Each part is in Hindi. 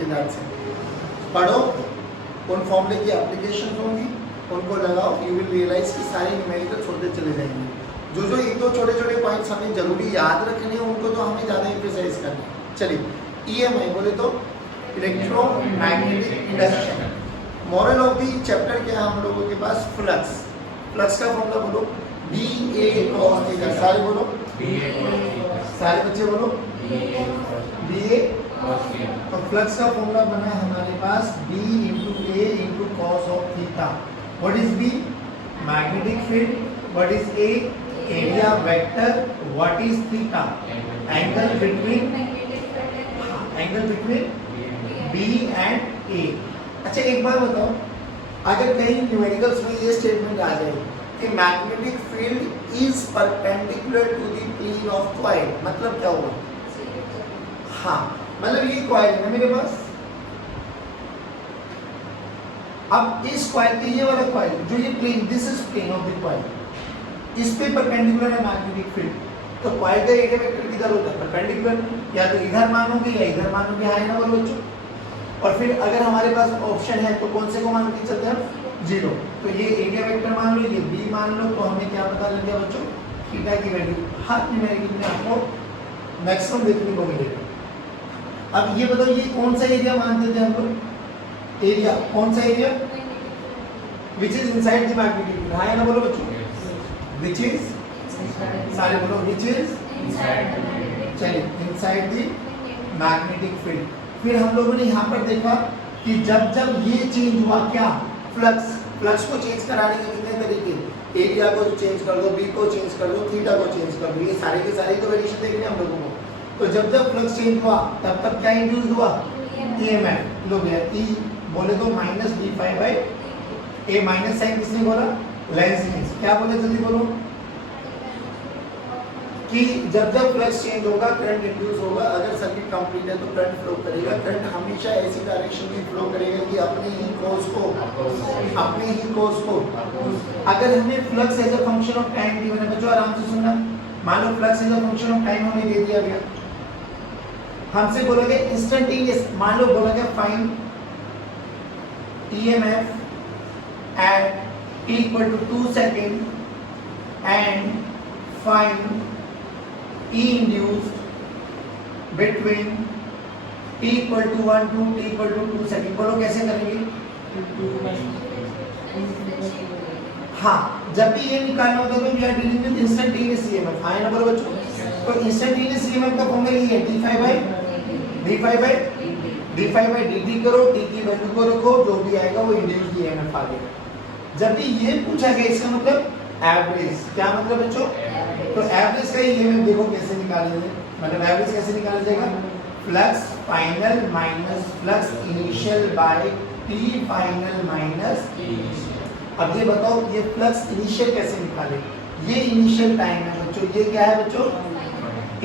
चाहिए दैट से। पढ़ो, उन फॉर्मूले की एप्लीकेशन होंगी, उनको लगाओ, यू विल रियलाइज कि सारे न्यूमेरिकल्स होते चले जाएंगे। जो जो एक दो छोटे छोटे पॉइंट्स हमें जरूरी याद रखने हैं उनको तो हमें ज़्यादा एम्फेसाइज करना है। चलिए, EMI बोले तो electromagnetic induction. Moral of the chapter क्या है हम लोगों के पास? फ्लक्स। फ्लक्स का फॉर्मूला बोलो, BA cos थीटा। सारे बोलो, सारे बच्चे बोलो, BA। और फ्लक्स का फॉर्मूला बना है हमारे पास B × A × cos of theta। What is B? Magnetic field. What is A? Area vector. What is theta? Angle between B and A। अच्छा एक बार बताओ, अगर कहीं न्यूमेरिकल्स में ये स्टेटमेंट आ जाए कि magnetic field is perpendicular to the plane of coil, मतलब क्या होगा? हाँ, मतलब ये कॉइल है ना मेरे पास। अब इस कॉइल के ये वाला कॉइल जो ये plane, this is plane of the coil, इस पे परपेंडिकुलर है मैग्नेटिक फील्ड। तो कॉइल का एरिया वेक्टर किधर होता है? परपेंडिकुलर। या तो इधर मानोगे या इधर मानोगे, हाँ है ना बोलो बच्चों। और फिर अगर हमारे पास ऑप्शन है तो कौन से को मान के चलते हैं? 0। तो ये एरिया वेक्टर मान लो, ये B मान लो, तो हमें क्या पता लग गया बच्चों? थीटा की वैल्यू हर न्यूमेरिकल में आपको मैक्सिमम देखने को मिलेगा। अब ये बताओ, ये कौन सा एरिया मानते थे हम लोग? एरिया कौन सा area? Which is inside the magnetic field, हाँ है ना बोलो बच्चों। विच इज, सारे बोलो, विच इज, चलिए, इनसाइड द मैग्नेटिक फील्ड। फिर हम लोगों ने यहाँ पर देखा कि जब जब ये चेंज हुआ, क्या? फ्लक्स। फ्लक्स को चेंज कराने के कितने तरीके? एरिया को चेंज कर दो, B को चेंज कर दो, थीटा को चेंज कर दो, ये सारे के सारे तो वेरिएशन देखने हम लोगों को। तो जब जब फ्लक्स चेंज हुआ तब तब क्या इंड्यूस हुआ? EMF। लो भैया, E बोले तो -dϕ/A। माइनस साइन किसने बोला? लेंस ने। क्या बोले, जल्दी बोलो। कि जब जब फ्लक्स चेंज होगा करंट इंड्यूस होगा। अगर सर्किट कंप्लीट है तो करंट फ्लो करेगा। करंट हमेशा ऐसी डायरेक्शन में फ्लो करेगा कि अपने ही कोर्स को अगर हमें flux as a function of time given है, बच्चों आराम से सुनना। मान लो flux as a function of time हमें दे दिया गया, हमसे बोलोगे इंस्टेंटेनियस, मान लो बोलोगे find EMF at t equal to 2 seconds and find E induced between t equal to 1 to t equal to 2 second. बोलो कैसे करेंगे? हाँ, जब भी ये निकालना होता है तो we are dealing with instantaneous EMF। हाँ ना बोलो बच्चों। तो इंस्टेंटेनियस EMF का फॉर्मूला ये है d∅dt करो, t की वैल्यू को रखो, जो भी आएगा वो इंड्यूस्ड EMF आ जाएगा। जब भी ये पूछा गया इसका मतलब एवरेज। क्या मतलब बच्चों? तो एवरेज का EMF देखो कैसे निकालेंगे, मतलब एवरेज कैसे निकाला जाएगा? Flux final minus flux initial by T final minus. अब ये बताओ, ये फ्लक्स इनिशियल कैसे निकाले? ये इनिशियल टाइम है बच्चों। ये क्या है बच्चों?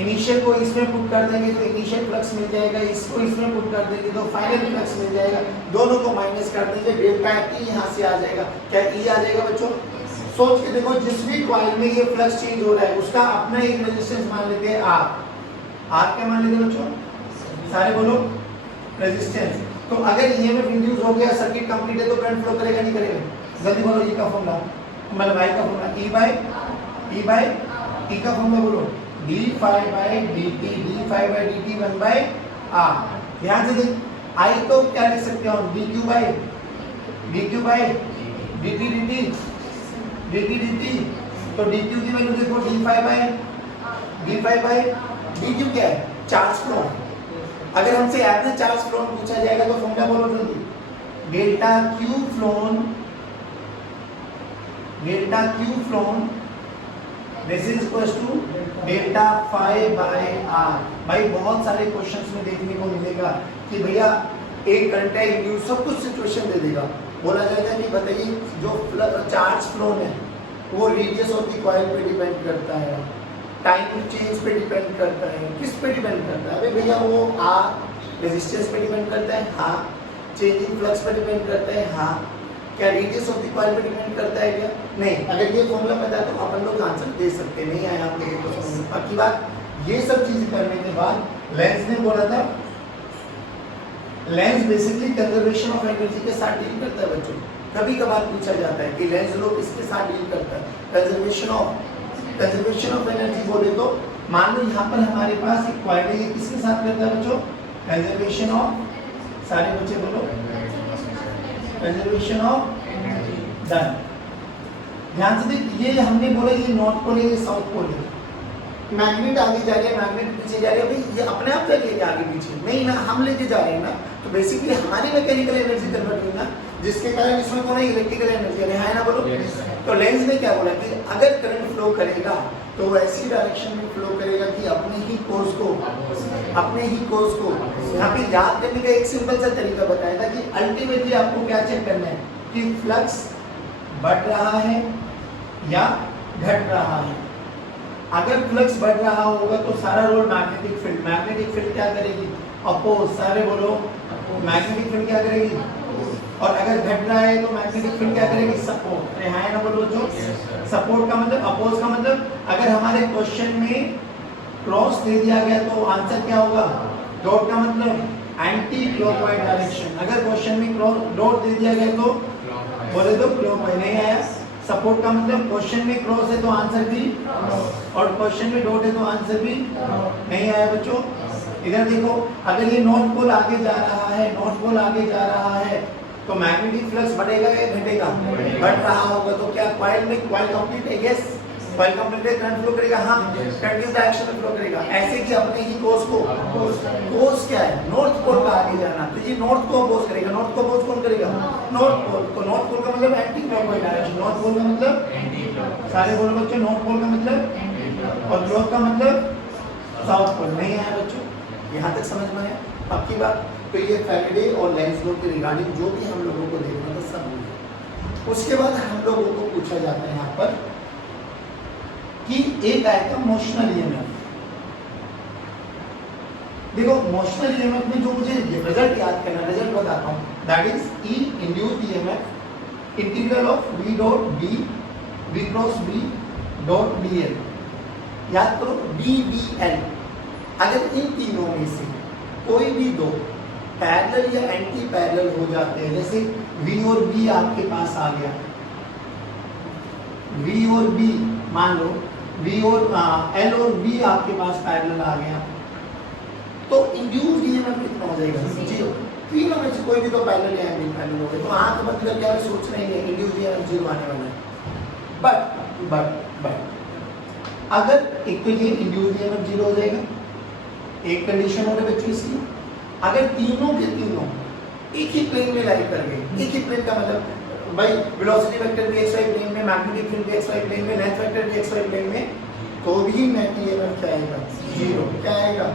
इनिशियल को इसमें पुट कर देंगे तो इनिशियल फ्लक्स मिल जाएगा, इसको इसमें पुट कर देंगे तो फाइनल फ्लक्स मिल जाएगा। दोनों को माइनस कर देंगे, डेल्टा T यहाँ से आ जाएगा। क्या E आ जाएगा बच्चों? सोच के देखो, जिस भी कॉइल में ये फ्लक्स चेंज हो रहा है उसका अपना एक रेजिस्टेंस मान लेते हैं R क्या मान लेते हैं बच्चों? सारे बोलो, रेजिस्टेंस। तो अगर EMF इंड्यूस हो गया, सर्किट कंप्लीट है, तो करंट फ्लो करेगा नहीं करेगा? जल्दी बोलो, E का फॉर्मूला, मतलब I का फॉर्मूला E का फॉर्मूला बोलो, d∅dt 1/r। ध्यान से देख, I तो क्या लिख सकते हो? dq/dt। तो dq की वैल्यू देखो, d∅/dt क्या है? Charge flow. अगर हमसे एवरेज चार्ज फ्लो पूछा जाएगा तो फॉर्मूला बोलो जल्दी, delta Q flown this is equal to delta phi/r। भाई बहुत सारे क्वेश्चंस में देखने को मिलेगा कि भैया एक करंट है इंड्यूस, सब कुछ सिचुएशन दे देगा। बोला जाएगा कि बताइए जो चार्ज फ्लो है वो रेडियस ऑफ द कॉइल पे डिपेंड करता है, टाइम चेंज पे डिपेंड करता है, किस पे डिपेंड करता है? अरे भैया वो रेजिस्टेंस पे डिपेंड करता है, हाँ। चेंजिंग फ्लक्स पे डिपेंड करता है, हाँ। क्या रेडियस ऑफ द कॉइल पे डिपेंड करता है क्या? नहीं। अगर ये फॉर्मूला पता है तो अपन लोग आंसर दे सकते, नहीं आया आप लोगों को समझ। बाकी बात, ये सब चीजें करने के बाद लेंस ने बोला था lens basically conservation of energy के साथ डील करता है बच्चों। कभी कभार पूछा जाता है कि लेंस लो किसके साथ डील करता है, कंजर्वेशन ऑफ एनर्जी बोले तो मान लो यहाँ पर हमारे पास एक क्वाड है, ये किसके साथ करता है बच्चों, कंजर्वेशन ऑफ, सारे बच्चे बोलो कंजर्वेशन ऑफ डन। ध्यान से देख, ये हमने बोला ये नॉर्थ पोल है, ये साउथ पोल है, मैग्नेट आगे जा रही है, मैग्नेट पीछे जा रही है, भाई ये अपने आप चलिए आगे पीछे नहीं ना, हम लेके जा रहे हैं ना, तो बेसिकली हमारी मैकेनिकल एनर्जी कन्वर्ट हुई ना, जिसके कारण इसमें कौन है, इलेक्ट्रिकल एनर्जी है ना, बोलो। तो लेंस ने क्या बोला कि अगर करंट फ्लो करेगा तो वो ऐसी डायरेक्शन में फ्लो करेगा कि अपने ही कोर्स को यहाँ पे याद करने का एक सिंपल सा तरीका बताया था कि अल्टीमेटली आपको क्या चेक करना है कि फ्लक्स बढ़ रहा है या घट रहा है। अगर फ्लक्स बढ़ रहा होगा तो सारा रोल मैग्नेटिक फील्ड क्या करेगी, अपोज, सारे बोलो मैग्नेटिक फील्ड क्या करेगी, और अगर घट रहा है तो मैग्नेटिक फील्ड क्या करेगी, सपोर्ट। अरे हाँ ना बोलो जो सपोर्ट का मतलब, अपोज का मतलब, अगर हमारे क्वेश्चन में क्रॉस दे दिया गया तो आंसर क्या होगा, डॉट का मतलब एंटी क्लॉकवाइज डायरेक्शन, अगर क्वेश्चन में डॉट दे दिया गया तो बोले तो क्लॉकवाइज। नहीं आया, सपोर्ट का मतलब क्वेश्चन में क्रॉस है तो आंसर भी, और क्वेश्चन में डॉट है तो आंसर भी नहीं आया बच्चों। इधर देखो, अगर ये नॉर्थ पोल आगे जा रहा है तो मैग्नेटिक फ्लक्स बढ़ेगा या घटेगा, बढ़ रहा होगा तो क्या कॉइल कंप्लीट है, यस कॉइल कंप्लीट है, करंट फ्लो करेगा, हाँ करंट किस डायरेक्शन में फ्लो करेगा, ऐसे कि अपने ही कोर्स क्या है, नॉर्थ पोल का आगे जाना, तो ये नॉर्थ को अपोज करेगा, नॉर्थ को अपोज कौन करेगा, नॉर्थ पोल। तो नॉर्थ पोल का मतलब anti clockwise direction, north pole का मतलब सारे बोलो बच्चों, नॉर्थ पोल का मतलब, और क्लॉक का मतलब साउथ पोल। नहीं आया बच्चों, यहाँ तक समझ में आया अब की बात। तो ये फैराडे और लेंस लॉ के रिगार्डिंग जो भी हम लोगों को देखना था सब। उसके बाद हम लोगों को पूछा जाता है यहाँ पर कि एक आया था मोशनल ईएमएफ। देखो मोशनल ईएमएफ में जो मुझे रिजल्ट याद करना, रिजल्ट बताता हूँ, that is E induced EMF integral of v dot b v cross b dot dl। याद करो dbl। अगर इन तीनों में से कोई भी दो पैरेलल या एंटी पैरेलल हो जाते हैं, जैसे V और B आपके पास आ गया, V और B मान लो V और L और B आपके पास पैरेलल आ गया, तो इंड्यूस्ड ईएमएफ कितना हो जाएगा, जीरो। तीनों में से कोई भी दो पैरेलल या एंटी पैरेलल हो गए तो आंख बंद करके क्या सोच रहे हैं, इंड्यूस्ड ईएमएफ जीरो आने वाला है। बट अगर एक तो ये इंड्यूस्ड ईएमएफ जीरो हो जाएगा, एक कंडीशन हो रही बच्चों इसकी, अगर तीनों के तीनों एक ही प्लेन में लाई कर गए, एक ही प्लेन का मतलब भाई वेलोसिटी वेक्टर भी xy प्लेन में, मैग्नेटिक फील्ड भी xy प्लेन में, लेंथ वेक्टर भी xy प्लेन में, तो भी नेट ईएमएफ क्या आएगा, जीरो। क्या आएगा,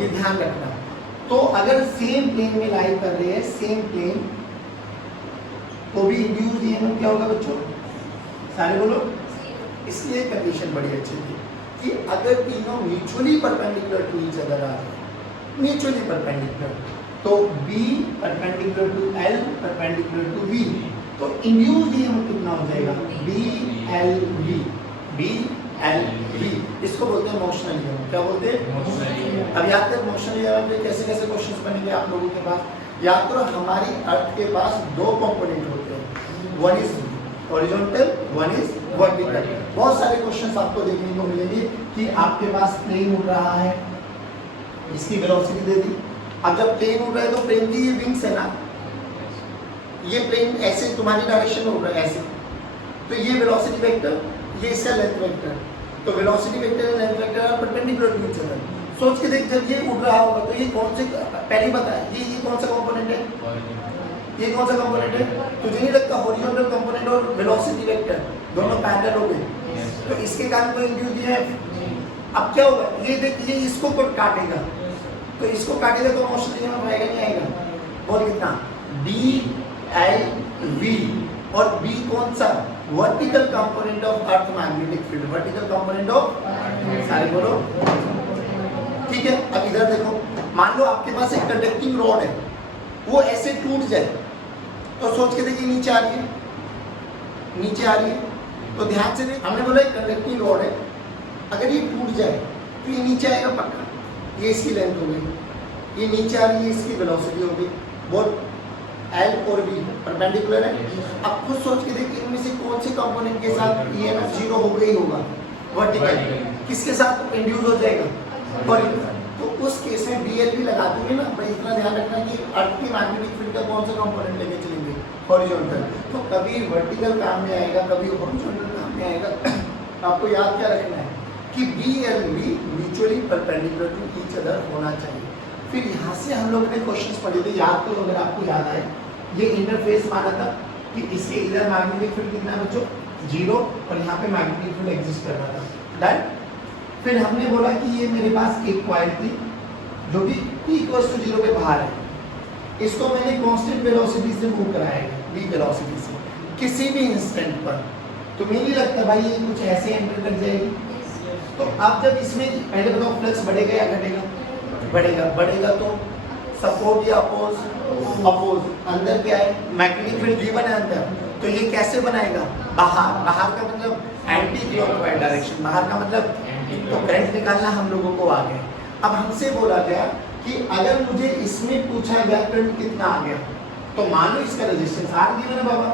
ये ध्यान रखना। तो अगर सेम प्लेन में लाई कर रहे हैं, सेम प्लेन, तो भी इंड्यूस्ड ईएमएफ क्या होगा बच्चों, सारे बोलो। इसलिए कंडीशन बड़ी अच्छी थी कि अगर तीनों mutually perpendicular to each other आ जाए, म्यूचुअली परपेंडिकुलर, तो B perpendicular to L perpendicular to V, तो इंड्यूस्ड ईएमएफ कितना हो जाएगा, BLV। इसको बोलते हैं मोशनल ईएमएफ। क्या बोलते हैं, अब याद कर मोशनल ईएमएफ में कैसे कैसे क्वेश्चंस बनेंगे आप लोगों के पास। याद करो हमारी अर्थ के पास दो कंपोनेंट होते हैं, one is horizontal, one is vertical. बहुत सारे क्वेश्चंस आपको देखने को मिलेंगे कि आपके पास प्लेन उड़ रहा है, इसकी वेलोसिटी दे दी। अब जब प्लेन उड़ रहा है तो प्लेन की ये विंग्स है ना, ये प्लेन ऐसे तुम्हारी डायरेक्शन में उड़ रहा है ऐसे, तो ये वेलोसिटी वेक्टर, ये इसका लेंथ वेक्टर, तो वेलोसिटी वेक्टर और length vector are perpendicular to each other. सोच के देख, जब ये उड़ रहा होगा तो ये कौन से, पहले बताया ये कौन सा कंपोनेंट है, ये कौन सा कंपोनेंट है, तुझे नहीं लगता हॉरिजॉन्टल कंपोनेंट और वेलोसिटी वेक्टर दोनों पैरेलल हो गए, तो इसके कारण कोई इंड्यूस्ड ईएमएफ। अब क्या होगा, ये देख, ये इसको काटेगा, तो इसको काटेगा तो मोशनल ईएमएफ आएगा नहीं आएगा, और कितना, BLV। और B कौन सा, vertical component of earth magnetic field, vertical component of, सारे बोलो ठीक है। अब इधर देखो, मान लो आपके पास एक कंडक्टिंग रॉड है, वो ऐसे टूट जाए, तो सोच के देखिए नीचे आ रही है, नीचे आ रही है, तो ध्यान से देख, हमने बोला एक कंडक्टिंग रॉड है, अगर ये टूट जाए तो ये नीचे आएगा पक्का, ये इसकी लेंथ हो गई, ये नीचे आ रही है, इसकी वेलोसिटी होगी बोल L और V परपेंडिकुलर है। अब खुद सोच के देखिए इनमें से कौन से कंपोनेंट के साथ EMF जीरो होगा ही होगा, वर्टिकल। किसके साथ इंड्यूस हो जाएगा, और तो उस केस में BL भी लगा दूंगे ना। भाई इतना ध्यान रखना कि अर्थ की मैग्नेटिक फील्ड का कौन सा कंपोनेंट लेके चलेंगे, हॉरिजॉन्टल। तो कभी वर्टिकल काम में आएगा, कभी हॉरिजॉन्टल काम में आएगा। आपको याद क्या रखना है कि BL भी mutually perpendicular to each other होना चाहिए। फिर यहाँ से हम लोगों ने क्वेश्चंस पढ़े थे, याद करो अगर आपको याद आए। ये इंटरफेस माना था कि इसके इधर मैग्नेटिक फील्ड कितना है बच्चों, जीरो, और यहाँ पे मैग्नेटिक फील्ड एग्जिस्ट कर रहा था, राइट। फिर हमने बोला कि ये मेरे पास एक कॉइल थी जो कि T=0 पे बाहर है। इसको मैंने कांस्टेंट वेलोसिटी से मूव कराया है, v वेलोसिटी से, किसी भी इंस्टेंट पर। तो मुझे नहीं लगता भाई ये कुछ ऐसे एंटर कर जाएगी। तो अब जब इसमें पहले बताओ फ्लक्स बढ़ेगा या घटेगा, बढ़ेगा। बढ़ेगा तो सपोर्ट या अपोज, अपोज। अंदर क्या है, मैग्नेटिक फील्ड V1 है अंदर, तो ये कैसे बनाएगा, बाहर। बाहर का मतलब एंटी क्लॉकवाइज डायरेक्शन, बाहर का मतलब तो करंट निकालना हम लोगों को आ गया। अब हमसे बोला गया कि अगर मुझे इसमें पूछा गया करंट कितना आ गया, तो मान लो इसका रेजिस्टेंस R दिया ना बाबा।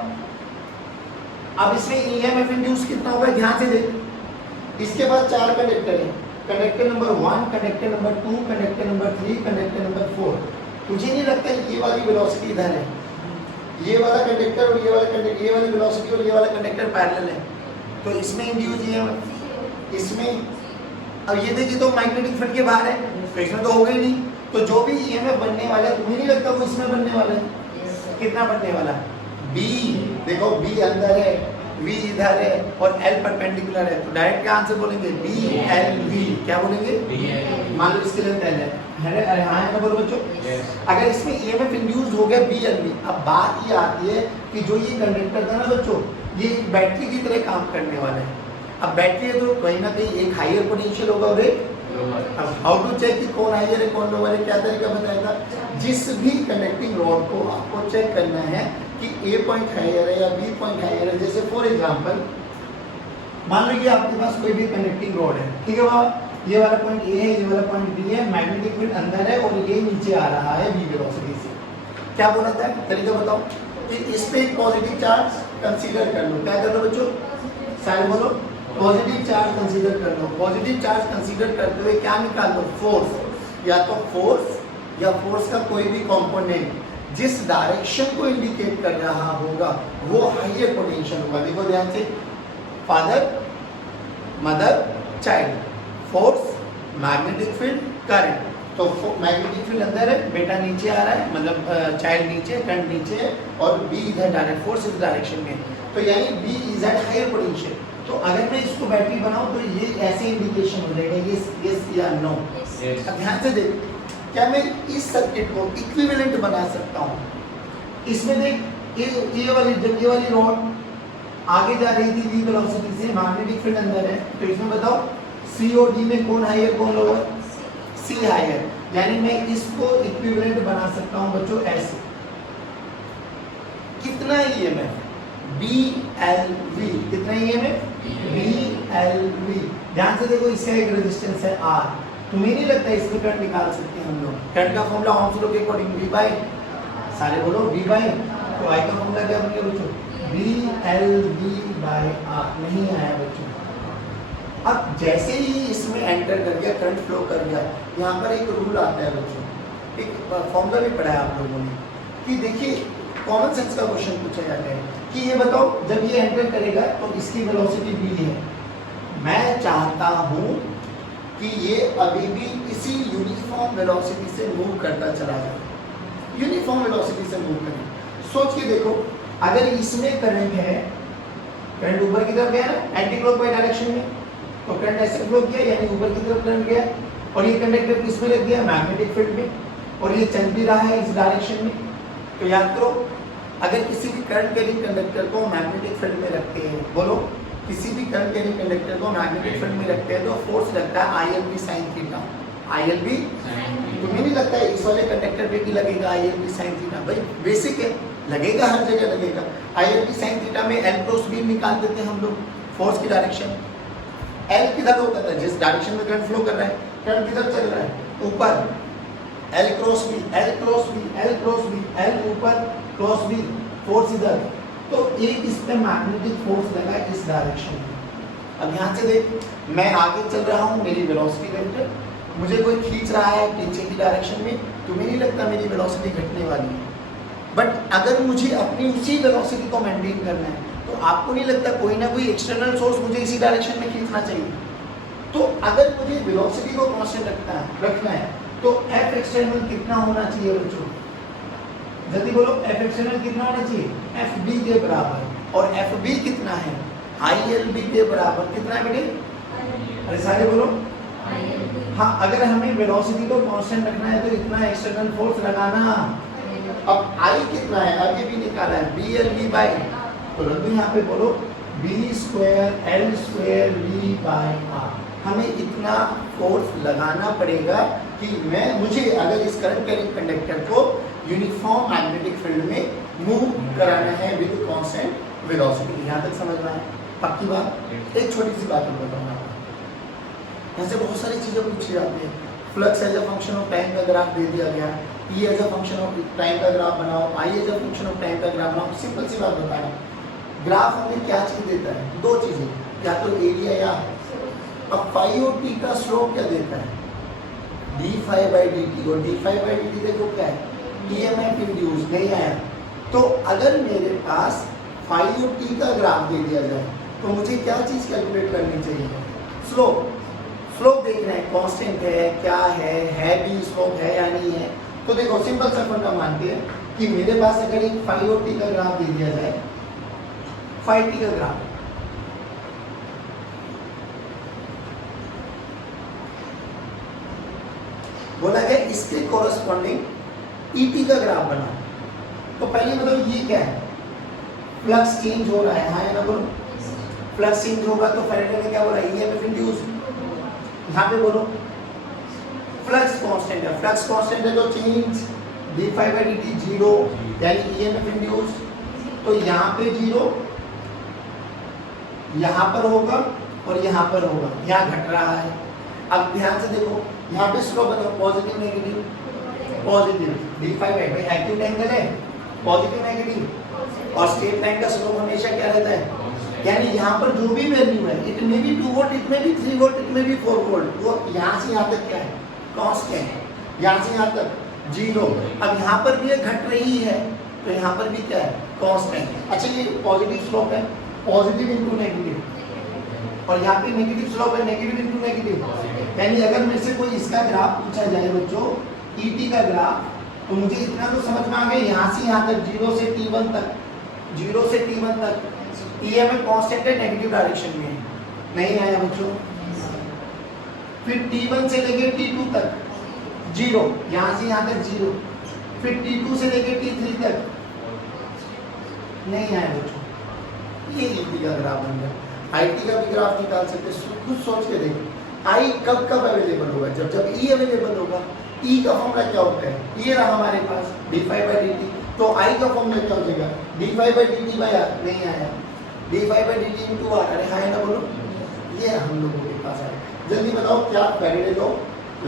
अब इसमें EMF इंड्यूस कितना होगा, ध्यान से देख। इसके बाद 4 कंडक्टर है, conductor number 1, conductor number 2, conductor number 3, conductor number 4। तुझे नहीं लगता ये वाली वेलोसिटी इधर है, ये वाला कंडक्टर और ये वाला कंडक्टर, ये वाली वेलोसिटी और ये वाला कंडक्टर पैरेलल है, तो इसमें इंड्यूस EMF, इसमें। अब ये देखिए तो मैग्नेटिक फील्ड के बाहर है, तो इसमें तो होगा ही नहीं। तो जो भी EMF बनने वाला है, तुम्हें नहीं लगता वो इसमें बनने वाला है, कितना बनने वाला है, B। देखो B अंदर है, V इधर है और L परपेंडिकुलर है, तो डायरेक्ट क्या आंसर बोलेंगे, BLV। क्या बोलेंगे, मान लो इसके लिए L है, अरे हाँ है ना, बोलो बच्चों। अगर इसमें EMF इंड्यूस हो गया BLV। अब बात ये आती है कि जो ये कंडक्टर था ना बच्चों, ये बैटरी की तरह काम करने वाला है। अब बैटरी है तो कहीं ना कहीं एक हायर पोटेंशियल होगा और एक, अब हाउ टू चेक कि कौन हायर है कौन लोअर है, क्या तरीका बताएगा। जिस भी कनेक्टिंग रॉड को आपको चेक करना है कि A पॉइंट हायर है या B पॉइंट हायर है, जैसे फॉर एग्जांपल मान लो कि आपके पास कोई भी कनेक्टिंग रॉड है, ठीक है बाबा, ये वाला पॉइंट A है, ये वाला पॉइंट B है, मैग्नेटिक फील्ड अंदर है और ये नीचे आ रहा है V वेलोसिटी से। क्या बोला था, तरीका बताओ कि इस पे एक पॉजिटिव चार्ज कंसीडर कर लो। क्या कर लो बच्चों, सारे बोलो, पॉजिटिव चार्ज कंसीडर कर लो। पॉजिटिव चार्ज कंसीडर करते हुए क्या निकाल लो, फोर्स, या तो फोर्स या फोर्स का कोई भी कंपोनेंट जिस डायरेक्शन को इंडिकेट कर रहा होगा वो हायर पोटेंशियल होगा। देखो ध्यान से, father, mother, child, force, magnetic field, current. तो मैग्नेटिक फील्ड अंदर है, बेटा नीचे आ रहा है, मतलब चाइल्ड नीचे, करंट नीचे है, और B इधर डायरेक्ट, फोर्स इस डायरेक्शन में, तो यानी B is at higher potential. तो अगर मैं इसको बैटरी बनाऊं तो ये ऐसे इंडिकेशन हो जाएगा, यस या नो। अब ध्यान से देख, क्या मैं इस सर्किट को इक्विवेलेंट बना सकता हूँ। इसमें देख ये वाली रॉड आगे जा रही थी V वेलोसिटी से, मैग्नेटिक फील्ड अंदर है, तो इसमें बताओ C और D में कौन हायर कौन लोअर, C हायर। यानी मैं इसको इक्विवेलेंट बना सकता हूँ बच्चों ऐसे। कितना EMF, BLV, कितना EMF, BLV। ध्यान से देखो, इसका एक रेजिस्टेंस है R। तुम्हें नहीं लगता इसमें करंट निकाल सकते हैं हम लोग। करंट का फॉर्मूला ओम्स लॉ के अकॉर्डिंग V बाय, सारे बोलो V बाय, तो I का फॉर्मूला क्या बन गया बच्चों, BLV बाय R। नहीं आया बच्चों। अब जैसे ही इसमें एंटर कर गया, करंट फ्लो कर गया, यहाँ पर एक रूल आता है बच्चों, एक फॉर्मूला भी पढ़ा है आप लोगों ने, कि देखिए कॉमन सेंस का क्वेश्चन पूछा जाता है कि ये बताओ जब ये एंटर करेगा तो इसकी वेलोसिटी V है, मैं चाहता हूँ कि ये अभी भी इसी यूनिफॉर्म वेलोसिटी से मूव करता चला जाए, यूनिफॉर्म वेलोसिटी से मूव करे। सोच के देखो, अगर इसमें करंट है, करंट ऊपर की तरफ गया ना एंटी क्लॉकवाइज डायरेक्शन में, तो करंट ऐसे फ्लो किया यानी ऊपर की तरफ करंट गया, और ये कंडक्टर किसमें लग गया, मैग्नेटिक फील्ड में, और ये चल भी रहा है इस डायरेक्शन में। तो याद करो, अगर किसी भी करंट कैरिंग कंडक्टर को मैग्नेटिक फील्ड में रखते हैं, बोलो किसी भी करंट कैरिंग कंडक्टर को मैग्नेटिक फील्ड में रखते हैं तो फोर्स लगता है ILB sin थीटा। ILB, तुम्हें नहीं लगता है इस वाले कंडक्टर पे भी लगेगा ILB sin थीटा? भाई बेसिक है, लगेगा, हर जगह लगेगा। ILB sin थीटा में L क्रॉस B निकाल देते हैं हम लोग, फोर्स की डायरेक्शन। L किधर होता था, जिस डायरेक्शन में करंट फ्लो कर रहा है, करंट किधर चल रहा है, ऊपर, L cross B, L cross B, L cross B, L ऊपर क्रॉस बी, फोर्स इधर, तो एक इस पे मैग्नेटिक फोर्स लगा इस डायरेक्शन में। अब यहाँ से देख, मैं आगे चल रहा हूँ, मेरी वेलोसिटी वेक्टर, मुझे कोई खींच रहा है पीछे की डायरेक्शन में, तुम्हें नहीं लगता मेरी वेलोसिटी घटने वाली है? बट अगर मुझे अपनी उसी वेलोसिटी को मेंटेन करना है तो आपको नहीं लगता कोई ना कोई एक्सटर्नल सोर्स मुझे इसी डायरेक्शन में खींचना चाहिए? तो अगर मुझे वेलोसिटी को कांस्टेंट रखना है तो एफ एक्सटर्नल कितना होना चाहिए बच्चों? जल्दी बोलो, एफ एक्सटर्नल कितना होना चाहिए? एफ बी के बराबर। और एफ बी कितना है? आई एल बी के बराबर। कितना है बेटे? अरे सारे बोलो। हाँ, अगर हमें वेलोसिटी को कांस्टेंट रखना है तो इतना एक्सटर्नल फोर्स लगाना। अब आई कितना है? आगे भी निकाला है, बी एल बी बाई, तो रद्दू यहाँ पे बोलो B square L square B by R. हमें इतना फोर्स लगाना पड़ेगा कि मुझे अगर इस करंट कैरिंग कंडक्टर को यूनिफॉर्म मैग्नेटिक फील्ड में मूव कराना है विद कांस्टेंट वेलोसिटी। यहाँ तक समझ रहा है? पक्की बात। एक छोटी सी बात बताऊंगा, यहाँ से बहुत सारी चीज़ें पूछी जाती है। Flux as a function of time का ग्राफ दे दिया गया, E as a function of time का ग्राफ बनाओ, I as a function of time का ग्राफ बनाओ। सिंपल सी बात बताना, ग्राफ हमें क्या चीज़ देता है? दो चीज़ें, या तो एरिया या अब फाई और टी का स्लोप क्या देता है? D phi by d t. और d phi by d t देखो क्या है? EMF induce. नहीं आया तो अगर मेरे पास फाई और टी का ग्राफ दे दिया जाए तो मुझे क्या चीज़ कैलकुलेट करनी चाहिए? स्लोप। स्लोप देख रहे हैं कांस्टेंट है क्या है भी स्लोप है या नहीं है। तो देखो सिंपल सा फंडा मानते हैं कि मेरे पास अगर एक फाई और टी का ग्राफ दे दिया जाए, फाई टी का ग्राफ, बोला गया इसके कोरस्पॉन्डिंग ईटी का ग्राफ बनाओ। तो पहले मतलब ये क्या है? फ्लक्स चेंज हो रहा है, हाँ या ना बोलो? फ्लक्स चेंज होगा तो फैराडे ने क्या बोला? EMF induce. यहाँ पे बोलो फ्लक्स कांस्टेंट है, फ्लक्स कांस्टेंट है तो change d phi by d t zero, यानी ईएमएफ इंड्यूस। तो यहाँ पे जीरो, यहाँ पर होगा और यहाँ पर होगा, यहाँ घट रहा है। अब ध्यान से देखो, यहाँ पे स्लोप बताओ, positive negative? Positive. D phi by acute angle है, पॉजिटिव नेगेटिव, और स्ट्रेट लाइन का स्लोप हमेशा क्या रहता है? यानी यहाँ पर जो भी वैल्यू है, इट में भी 2 वोल्ट, इट में भी 3 वोल्ट, इट में भी 4 वोल्ट, वो यहाँ से यहाँ तक क्या है? कांस्टेंट। यहाँ से यहाँ तक जीरो। अब यहाँ पर भी ये घट रही है तो यहाँ पर भी क्या है? कांस्टेंट। अच्छा, ये पॉजिटिव स्लोप है, पॉजिटिव इंटू नेगेटिव, और यहाँ पे नेगेटिव स्लोप है, नेगेटिव इंटू नेगेटिव। यानी अगर मेरे से कोई इसका ग्राफ पूछा जाए बच्चों, ईटी का ग्राफ, तो मुझे इतना तो समझ में आ गया, यहाँ से यहाँ तक 0 से T1 तक, 0 से T1 तक ईएमएफ कांस्टेंट है, नेगेटिव डायरेक्शन में। नहीं आया बच्चों? फिर T1 से लेके T2 तक 0, यहाँ से यहाँ तक 0, फिर T2 से लेके T3 तक नहीं आया बच्चों। ये ईटी का ग्राफ बन गया। आईटी का भी ग्राफ निकाल सकते, खुद सोच के देखो, आई कब कब अवेलेबल होगा? जब ई अवेलेबल होगा। ई का फॉर्मूला क्या होता है? ये रहा हमारे पास d phi by d t, तो आई का फॉर्मूला क्या हो जाएगा? D phi by d t by R. नहीं आया, d phi by d t into R. अरे हाँ ना बोलो, ये हम लोगों के पास आया। जल्दी बताओ, क्या फैराडे लॉ,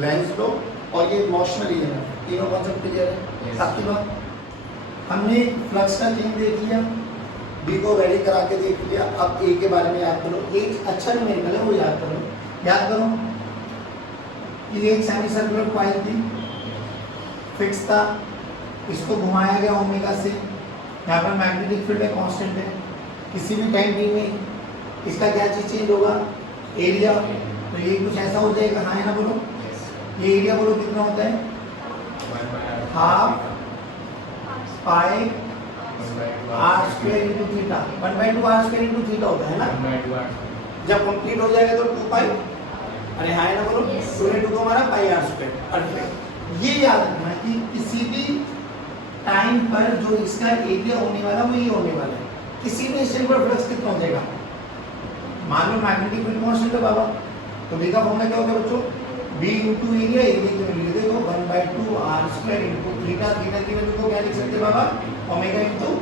लेंज लॉ और ये मोशनल ईएमएफ, तीनों कॉन्सेप्ट क्लियर है? आपकी बात। हमने फ्लक्स का चेंज देख लिया, बी को वेरी करा के देख लिया। अब ए के बारे में याद करो, एक अच्छा न्यूमेरिकल है वो याद करो। याद करो कि एक सेमी सर्कुलर कॉइल थी, फिक्स था, इसको घुमाया गया ओमेगा से, यहाँ पर मैग्नेटिक फील्ड है, कांस्टेंट है। किसी भी टाइम पी में इसका क्या चीज चेंज होगा? एरिया। तो ये कुछ ऐसा हो जाएगा, हाँ है ना बोलो? ये एरिया बोलो कितना होता है? Half pi r square into theta, 1/2 r square into theta होता है ना। जब कंप्लीट हो जाएगा तो 2 पाई, अरे हाँ ना बोलो, 2 को हमारा पाई आर स्क्वायर। परफेक्ट। ये याद रखना कि किसी भी टाइम पर जो इसका एरिया होने वाला वो ये होने वाला है। किसी भी स्टेशन पर फ्लक्स कितना हो जाएगा? मान लो मैग्नेटिक फील्ड कांस्टेंट है बाबा, तो बी का फॉर्मूला क्या होता है बच्चों? बी इंटू एरिया, एरिया की वैल्यू देखो 1/2 r square into theta, theta की वैल्यू को क्या लिख सकते हैं बाबा? ओमेगा इंटू,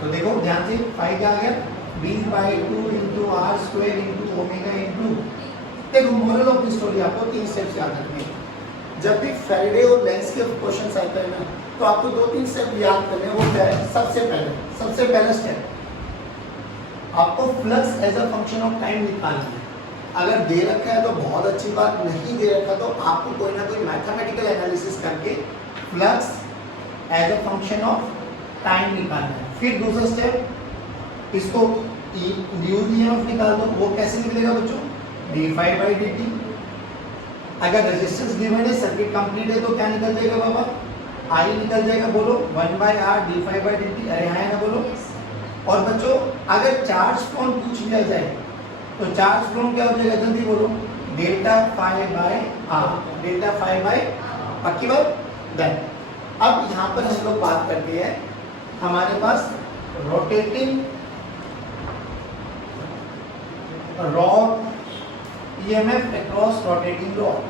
तो देखो ध्यान से, पाई क्या आ गया? b/2 into r square into omega into. देखो मोरल ऑफ द स्टोरी आपको 3 स्टेप्स याद रखने हैं। जब भी फैराडे और लेंस के क्वेश्चन आते हैं ना, तो आपको 2-3 स्टेप याद करने हैं। वो क्या है? सबसे पहला स्टेप आपको flux as a function of time निकालना है। अगर दे रखा है तो बहुत अच्छी बात, नहीं दे रखा तो आपको कोई ना कोई मैथमेटिकल एनालिसिस करके flux as a function of time निकालना है। फिर दूसरा स्टेप, इसको इंड्यूस्ड ईएमएफ निकाल दो। वो कैसे निकलेगा बच्चों? d∅dt। अगर रेजिस्टेंस गिवन है, सर्किट कंप्लीट है, तो क्या निकल जाएगा बाबा? I निकल जाएगा। बोलो 1/r d∅dt। अरे हाँ ना बोलो। और बच्चों अगर चार्ज फ्रॉम पूछ लिया जाए तो चार्ज फ्रॉम क्या हो जाएगा? जल्दी बोलो। ΔΦ/r। ΔΦ/r। पक्की बात? देन अब यहाँ पर हम लोग बात करते हैं, हमारे पास rotating rod EMF across rotating rod.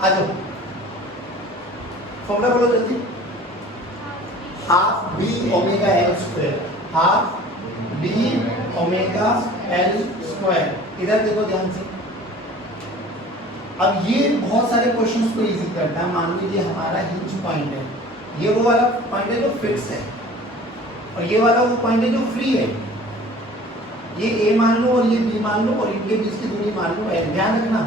आ जाओ, फॉर्मूला बोलो जल्दी। Half B omega L square, half B omega L square. इधर देखो ध्यान से। अब ये बहुत सारे क्वेश्चंस को इजी करता है। मान लीजिए हमारा हिंज पॉइंट है, ये वो वाला पॉइंट है जो फिक्स है, और ये वाला वो पॉइंट है जो फ्री है। ये ए मान लो और ये बी मान लो, और इनके बीच की दूरी मान लो। ध्यान रखना।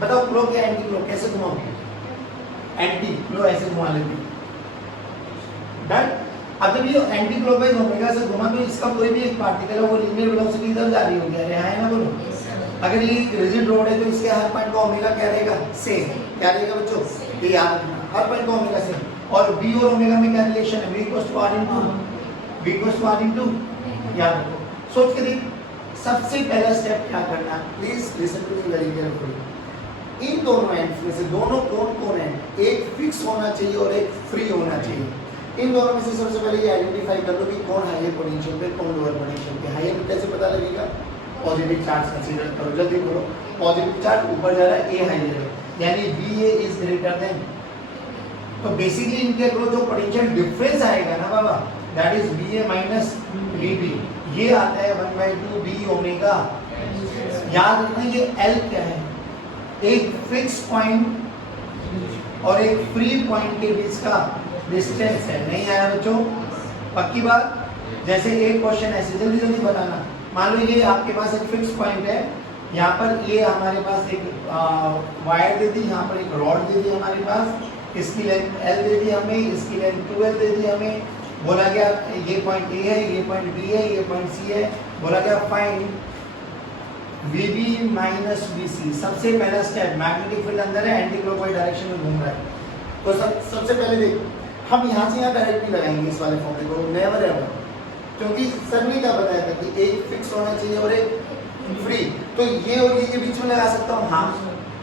बताओ क्लो क्या एंटी क्लो कैसे घुमाओगे? एंटी क्लो ऐसे घुमा लेंगे। डन। अब जब ये एंटी क्लॉकवाइज ओमेगा से घुमा तो इसका कोई भी एक पार्टिकल है वो लीनियर वेलोसिटी इधर जा रही होगी। अरे है ना बोलो। अगर ये रिजिड रोड है तो इसके हर पॉइंट का ओमेगा क्या रहेगा? सेम। क्या रहेगा बच्चों? ये याद रखना, हर पॉइंट का ओमेगा सेम। और बी और ओमेगा में क्या रिलेशन है? v = r × याद रखो। सोच के देख। सबसे पहला स्टेप क्या करना है? Please listen to me very carefully. इन दोनों एंड्स में से दोनों कौन है? एक फिक्स होना चाहिए और एक फ्री होना चाहिए। इन दोनों में से सबसे पहले ये आइडेंटिफाई कर लो कि कौन हायर पोटेंशियल पे, कौन लोअर पोटेंशियल पे। हायर कैसे पता लगेगा? पॉजिटिव चार्ज कंसीडर करो। जल्दी करो। पॉजिटिव चार्ज ऊपर जा रहा है, ए हायर है, यानी VA इज ग्रेटर देन। तो बेसिकली इनके थ्रू जो पोटेंशियल डिफरेंस आएगा ना बाबा, that is VA minus VB। ये आता है 1/2 B ओमेगा। याद रखना ये L क्या है? एक फिक्स पॉइंट और एक फ्री पॉइंट के बीच का डिस्टेंस है। नहीं आया बच्चों? पक्की बात? जैसे एक क्वेश्चन ऐसे जल्दी जल्दी बताना। मान लो ये आपके पास एक फिक्स पॉइंट है, यहाँ पर ये हमारे पास एक वायर दे दी, यहाँ पर एक रॉड दे दी हमारे पास, इसकी लेंथ L दे दी हमें, इसकी लेंथ 2L दे दी हमें। बोला गया ये पॉइंट A है, ये पॉइंट B है, ये पॉइंट C है। बोला गया फाइंड VB माइनस VC। सबसे पहला स्टेप, मैग्नेटिक फील्ड अंदर है, एंटी क्लॉकवाइज डायरेक्शन में घूम रहा है। तो सबसे पहले देख, हम यहाँ से यहाँ डायरेक्टली लगाएंगे इस वाले फॉर्मूले को, नेवर एवर। क्योंकि सर ने क्या बताया था कि एक फिक्स होना चाहिए और एक फ्री। तो ये और ये के बीच में लगा सकता हूँ, हाँ,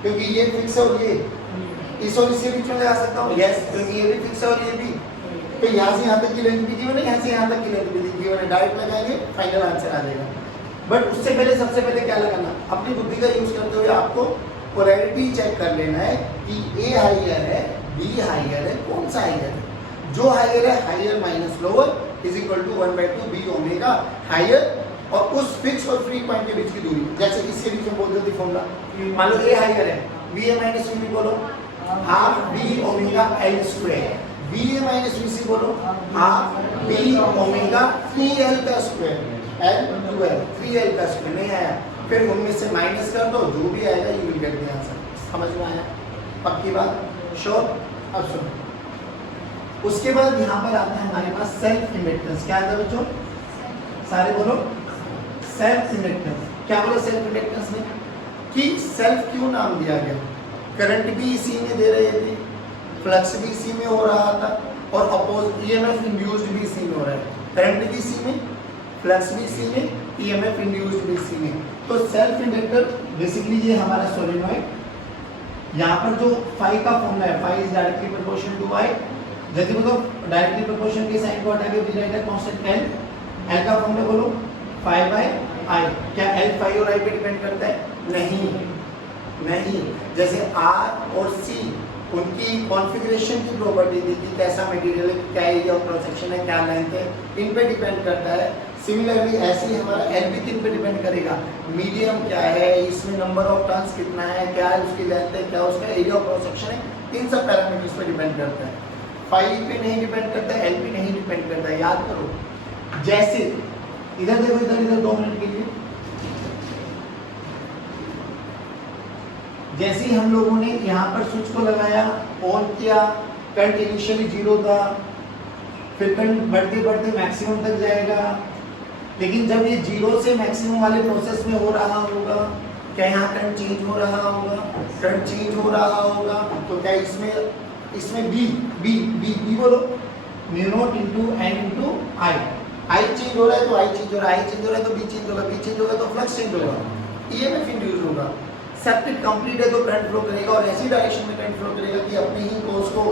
क्योंकि ये फिक्स है, और ये इस और इसके बीच में लगा सकता हूँ, यस, क्योंकि ये भी फिक्स है और ये भी। तो यहाँ से यहाँ तक की लेंथ भी गिवन है, यहाँ से यहाँ तक की लेंथ भी गिवन है। डायरेक्ट लगाएंगे, फाइनल आंसर आ जाएगा। बट उससे पहले सबसे पहले क्या लगाना? अपनी बुद्धि का यूज करते हुए आपको पोलैरिटी चेक कर लेना है कि A हाइयर है, B हाइयर है, कौन सा हाइयर है? जो हाइयर है, higher minus lower is equal to 1/2 B omega higher, और उस फिक्स और फ्री पॉइंट के बीच की दूरी। जैसे इसके बीच में बोल देती फॉर्मूला, मान लो A हाइयर है, VA माइनस VB बोलो half B omega L square, VA minus VC बोलो हाफ B ओमेगा 3L का स्क्वायर, L 2L 3L का स्क्वायर। नहीं आया? फिर उनमें से माइनस कर दो, जो भी आएगा you will get the answer. समझ में आया? पक्की बात? श्योर? अब सुनो, उसके बाद यहाँ पर आता है हमारे पास सेल्फ इंडक्टेंस। क्या आता है बच्चों? सारे बोलो सेल्फ इंडक्टेंस। क्या बोलो सेल्फ इंडक्टेंस में? कि सेल्फ क्यों नाम दिया गया? करंट भी इसी में दे रहे थे, फ्लक्स भी इसी में हो रहा था, और अपोज EMF इंड्यूस्ड भी इसी में हो रहा है। करंट भी इसी में, फ्लक्स भी इसी में, EMF इंड्यूस्ड भी इसी में। तो सेल्फ इंडक्टर बेसिकली ये हमारा सोलेनॉइड। यहाँ पर जो फाई का फॉर्मूला है, phi is directly proportional to I। जैसे बोलो डायरेक्टली प्रोपोर्शनल के साइन को हटा के वी राइट है कांस्टेंट L। L का फॉर्मूला बोलो फाई बाय I। क्या L फाई और I पे डिपेंड करता है? नहीं। जैसे R और C उनकी कॉन्फ़िगरेशन की प्रॉपर्टी थी कि कैसा मटेरियल है, क्या एरिया ऑफ क्रॉस सेक्शन है, क्या लेंथ है, इन पे डिपेंड करता है। सिमिलरली ऐसे ही हमारा एलबी किन पे डिपेंड करेगा, मीडियम क्या है, इसमें नंबर ऑफ टर्न्स कितना है, क्या है उसकी लेंथ है, क्या उसका एरिया ऑफ क्रॉस सेक्शन है, इन सब पैरामीटर्स पे डिपेंड करता है। फाई पे नहीं डिपेंड करता है, एल पे नहीं डिपेंड करता है, याद करो। जैसे इधर देखो, इधर 2 मिनट के लिए, जैसे ही हम लोगों ने यहाँ पर स्विच को लगाया, ऑन किया, करंट इनिशियली 0 था, फिर करंट बढ़ते बढ़ते मैक्सिमम तक जाएगा, लेकिन जब ये 0 से मैक्सिमम वाले प्रोसेस में हो रहा होगा, क्या यहाँ करंट चेंज हो रहा होगा, करंट चेंज हो रहा होगा, तो क्या इसमें बी बोलो, mu naught into N into I change हो रहा है तो आई चेंज हो रहा है, आई चेंज हो रहा है तो बी चेंज होगा, बी चेंज होगा तो फ्लक्स चेंज होगा, ईएमएफ इंड्यूस होगा। सर्किट कंप्लीट है तो करंट फ्लो करेगा और ऐसी डायरेक्शन में करंट फ्लो करेगा कि अपने ही कोर्स को,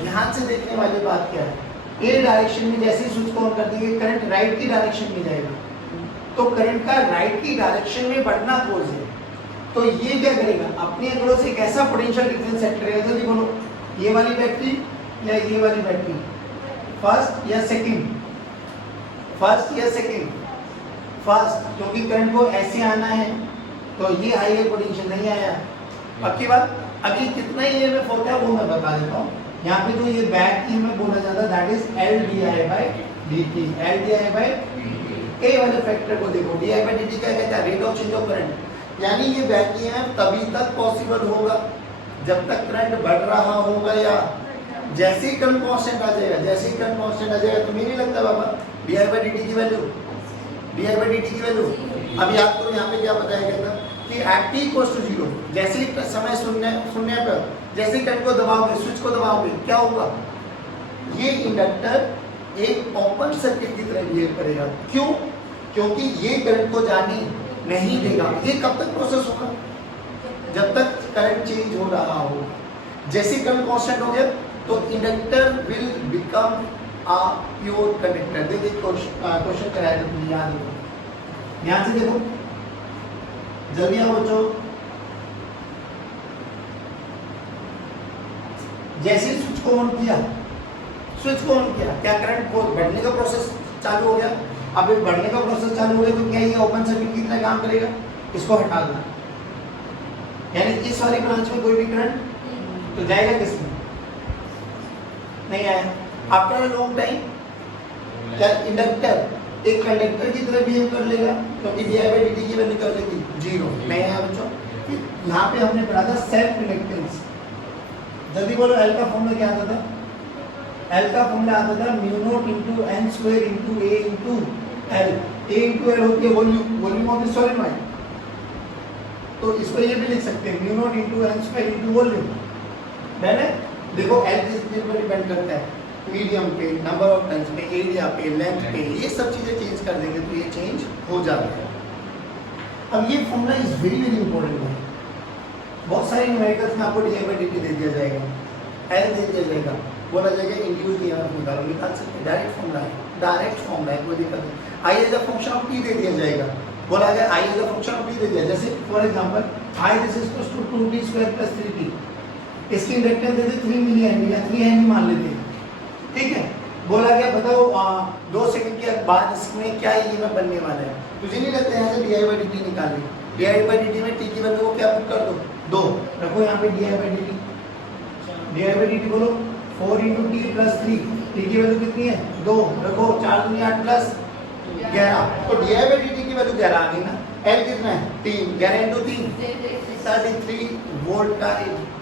ध्यान से देखने वाली बात क्या है, ए डायरेक्शन में जैसे ही स्विच को ऑन कर देंगे करंट राइट की डायरेक्शन में जाएगा, तो करंट का राइट की डायरेक्शन में बढ़ना कोर्स है, तो ये क्या करेगा, अपने अक्रॉस एक ऐसा पोटेंशियल डिफरेंस सेट करेगा, जल्दी बोलो, ये वाली बैटरी या ये वाली बैटरी, फर्स्ट या सेकंड, फर्स्ट या सेकंड, फर्स्ट, क्योंकि करंट को ऐसे आना है तो ये हाई पोटेंशियल नहीं आया, पक्की बात। अभी कितना ईएमएफ होता है वो मैं बता देता हूँ। यहाँ पे जो ये बैक ईएमएफ बोला जाता है that is L d i by d t, L d i by a वाले फैक्टर को देखो, d i by d t क्या कहता है, rate of change of current, यानी ये बैक ईएमएफ तभी तक पॉसिबल होगा जब तक करंट बढ़ रहा होगा, या जैसे ही करंट कांस्टेंट आ जाएगा, जैसे ही करंट कांस्टेंट आ जाएगा, तो मुझे नहीं लगता बाबा d i by d t की value, d i by d t की वैल्यू, अब याद करो यहाँ पे क्या बताया गया था कि एट टी इक्वल्स टू 0, जैसे ही समय शून्य पर जैसे ही करंट को दबाओगे, स्विच को दबाओगे, क्या होगा, ये इंडक्टर एक ओपन सर्किट की तरह बिहेव करेगा। क्यों? क्योंकि ये करंट को जाने नहीं देगा। ये कब तक प्रोसेस होगा, जब तक करंट चेंज हो रहा हो। जैसे करंट कांस्टेंट हो गया तो inductor will become a pure conductor. देखिए क्वेश्चन कराया था, तुम याद रखो, ध्यान से देखो, जल्दी आओ बच्चों। जैसे ही स्विच को ऑन किया, स्विच को ऑन किया, क्या करंट को बढ़ने का प्रोसेस चालू हो गया। अब ये बढ़ने का प्रोसेस चालू हो गया तो क्या ये ओपन सर्किट की तरह काम करेगा, इसको हटा दो, यानी इस वाली ब्रांच में कोई भी करंट तो जाएगा किसमें, नहीं आया। आफ्टर अ लॉन्ग टाइम क्या इंडक्टर एक कंडक्टर की तरह बिहेव कर लेगा, क्योंकि D i by d t की वैल्यू कर लेगी 0, नहीं आया बच्चों। यहाँ पे हमने पढ़ा था सेल्फ इंडक्टेंस, जल्दी बोलो, एल का फॉर्मूला क्या आता था, एल का फॉर्मूला आता था mu naught into N square into A into L. A into L होती है वॉल्यूम ऑफ द सॉलिनॉइड, तो इसको ये भी लिख सकते हैं mu naught into N square into volume, है। देखो एल किस चीज पर डिपेंड करता है, मीडियम पे, नंबर ऑफ टर्न्स पे, एरिया पे, लेंथ पे, ये सब चीजें चेंज कर देंगे तो ये चेंज हो जाता है। अब ये formula is very very important है। बहुत सारे न्यूमेरिकल्स में आपको d i by d t दे दिया जाएगा, एल दे दिया जाएगा, बोला जाएगा इंड्यूस ईएमएफ निकालो, निकाल सकते हैं, डायरेक्ट फॉर्मूला है, डायरेक्ट फॉर्मूला है, कोई दिक्कत नहीं। I as a function of t दे दिया जाएगा, बोला जाए I as a function of t दे दिया, जैसे for example I this is equals to 2t square plus 3t, इसकी इंडक्टेंस दे दे 3 मिली हेनरी या 3 हेनरी मान लेते हैं, ठीक है। बोला गया बताओ 2 सेकंड के बाद इसमें क्या ईएमएफ बनने वाला है, तुझे नहीं लगता यहाँ से d i by d t निकाले, d i by d t में टी की वैल्यू को क्या पुट कर दो 2, रखो यहाँ पे d i by d t, d i by d t बोलो 4 इंटू टी प्लस 3, टी की वैल्यू कितनी है 2, रखो 4 दूनी 8 प्लस 11, तो D i by d t की वैल्यू 11 आ गई ना। एल कितना है 3, 11 इंटू 3 33 वोल्ट का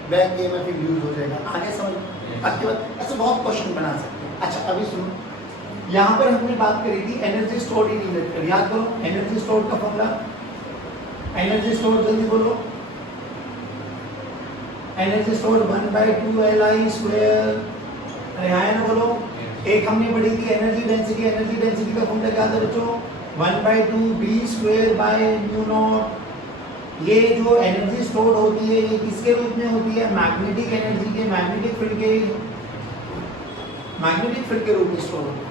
बैक ईएमएफ इंड्यूस हो जाएगा। आगे समझ आपके बाद ऐसे बहुत क्वेश्चन बना सकते हैं। अच्छा अभी सुनो, यहाँ पर हमने बात करी थी एनर्जी स्टोर्ड इन इंडक्टर, याद करो एनर्जी स्टोर्ड का फॉर्मूला, एनर्जी स्टोर्ड जल्दी बोलो, एनर्जी स्टोर्ड 1/2 स्क्वायर, अरे हाँ ना बोलो। एक हमने पढ़ी थी एनर्जी डेंसिटी, एनर्जी डेंसिटी का फॉर्मूला क्या था बच्चों 1/2 b square by mu naught. ये जो एनर्जी स्टोर्ड होती है ये किसके रूप में होती है, मैग्नेटिक एनर्जी के, मैग्नेटिक फील्ड के रूप में स्टोर होती है,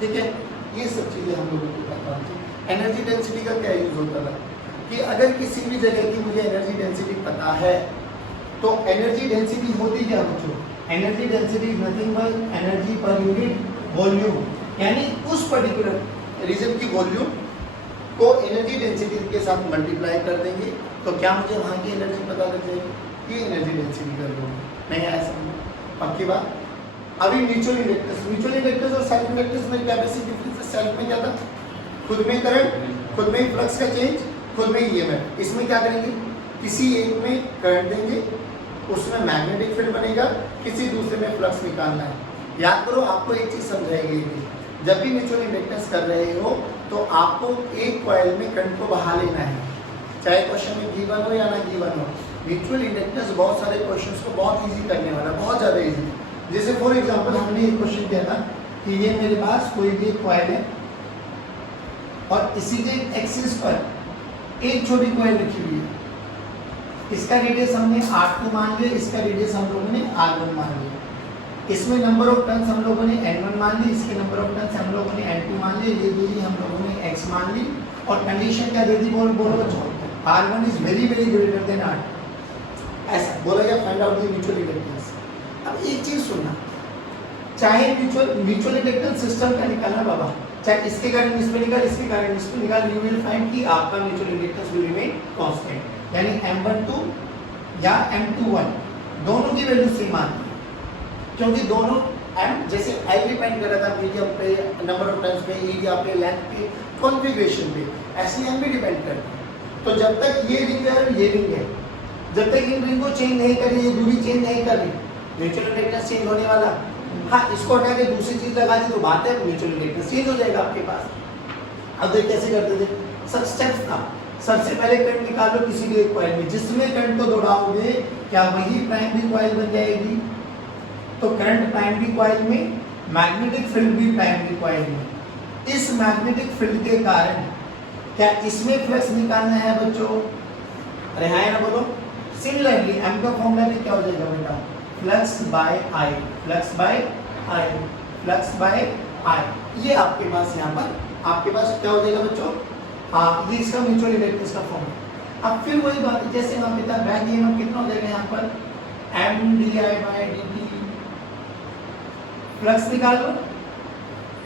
ठीक है। ये सब चीजें हम लोगों को पता है। एनर्जी डेंसिटी का क्या यूज होता था कि अगर किसी भी जगह की मुझे एनर्जी डेंसिटी पता है तो एनर्जी डेंसिटी होती क्या बच्चों, energy density is nothing but energy per unit volume, यानी उस पर्टिकुलर रीजन की वॉल्यूम को एनर्जी डेंसिटी के साथ मल्टीप्लाई कर देंगे तो क्या मुझे वहाँ की एनर्जी पता लग जाएगी, ये एनर्जी डेंसिटी कर दूँगा। नहीं आया समझ, पक्की बात। अभी म्यूचुअल इंडक्टेंस और सेल्फ इंडक्टेंस में क्या बेसिक डिफरेंस है? सेल्फ में क्या था, खुद में करंट, खुद में ही फ्लक्स का चेंज, खुद में ही ईएमएफ। इसमें क्या करेंगे, किसी एक में करंट देंगे, उसमें मैग्नेटिक फील्ड बनेगा, किसी दूसरे में फ्लक्स निकालना है। याद करो, आपको एक चीज समझाई गई थी, जब भी म्यूचुअल इंडक्टेंस कर रहे हो तो आपको एक कॉइल में करंट को बहा लेना है, चाहे क्वेश्चन में गिवन हो या ना गिवन हो। म्यूचुअल इंडक्टेंस बहुत सारे क्वेश्चंस को बहुत इजी करने वाला, बहुत ज़्यादा इजी। जैसे फॉर एग्जांपल हमने एक क्वेश्चन किया था कि ये मेरे पास कोई भी एक कॉइल है और इसी के एक्सिस पर एक छोटी कॉइल रखी हुई है, इसका रेडियस हमने R2 मान लिया, इसका रेडियस हम लोगों ने R1 मान लिया, इसमें नंबर ऑफ टर्न्स हम लोगों ने N1 मान ली, इसके नंबर ऑफ टर्न्स हम लोगों ने N2 मान लिए, ये दूरी हम लोगों ने X मान ली और कंडीशन क्या दे दी, बोलो बच्चों, R1 is very very greater than R2, ऐसा बोला गया, find out the mutual inductance. अब एक चीज सुनना, चाहे म्यूचुअल इंडक्टेंस सिस्टम का निकालना बाबा, चाहे इसके कारण इस पे निकाल, इसके कारण इस पे निकाल, यू विल फाइंड कि आपका mutual inductance will remain constant, यानी M12 या M21 दोनों की वैल्यू सेम आती है, क्योंकि दोनों M जैसे I डिपेंड कर रहा था मीडियम पे, नंबर ऑफ टर्न्स पे, एरिया पे, लेंथ पे, कॉन्फ़िगरेशन पे, ऐसे M भी डिपेंड करता है। तो जब तक ये रिंग है और ये रिंग है, जब तक इन रिंग को चेंज नहीं कर रही, ये दूरी चेंज नहीं कर रही, म्यूचुअल इंडक्टेंस चेंज होने वाला। हाँ, इसको हटा के दूसरी चीज लगा दी तो बात है, म्यूचुअल इंडक्टेंस चेंज हो जाएगा आपके पास। अब देख कैसे करते थे, सब स्टेप्स था। सबसे पहले करंट निकालो किसी भी एक कॉइल में, जिसमें करंट को दौड़ाओगे क्या वही प्राइमरी कॉइल बन जाएगी, तो करंट प्राइमरी कॉइल में, मैग्नेटिक फील्ड भी प्राइमरी कॉइल में। इस मैग्नेटिक फील्ड के कारण क्या इसमें फ्लक्स निकालना है बच्चों, अरे हाँ ना बोलो। सिमिलरली M का फॉर्मूला भी क्या हो जाएगा बेटा, flux by I, flux by I, flux by I। ये आपके पास यहाँ पर आपके पास क्या हो जाएगा बच्चों, हाँ, ये इसका म्यूचुअल इंडक्टेंस का फॉर्मूला। अब फिर वही बात, जैसे वहाँ पे था बैक ईएमएफ कितना हो जाएगा यहाँ पर, M/dI/dt, फ्लक्स निकाल लो,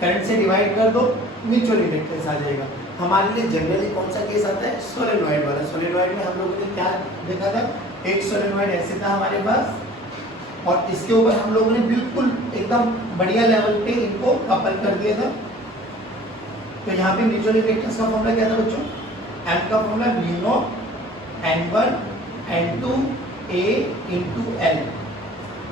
करंट से डिवाइड कर दो, म्यूचुअल इंडक्टेंस आ जाएगा। हमारे लिए जनरली कौन सा केस आता है, सोलेनॉइड वाला। सोलेनॉइड में हम लोगों ने क्या देखा था, एक सोलेनॉइड ऐसे था हमारे पास और इसके ऊपर हम लोगों ने बिल्कुल एकदम बढ़िया लेवल पे इनको कपल कर दिया था। तो यहाँ पे म्यूचुअल इंडक्टेंस का फॉर्मूला क्या था बच्चों, M का formula V0 N1 N2 A into L।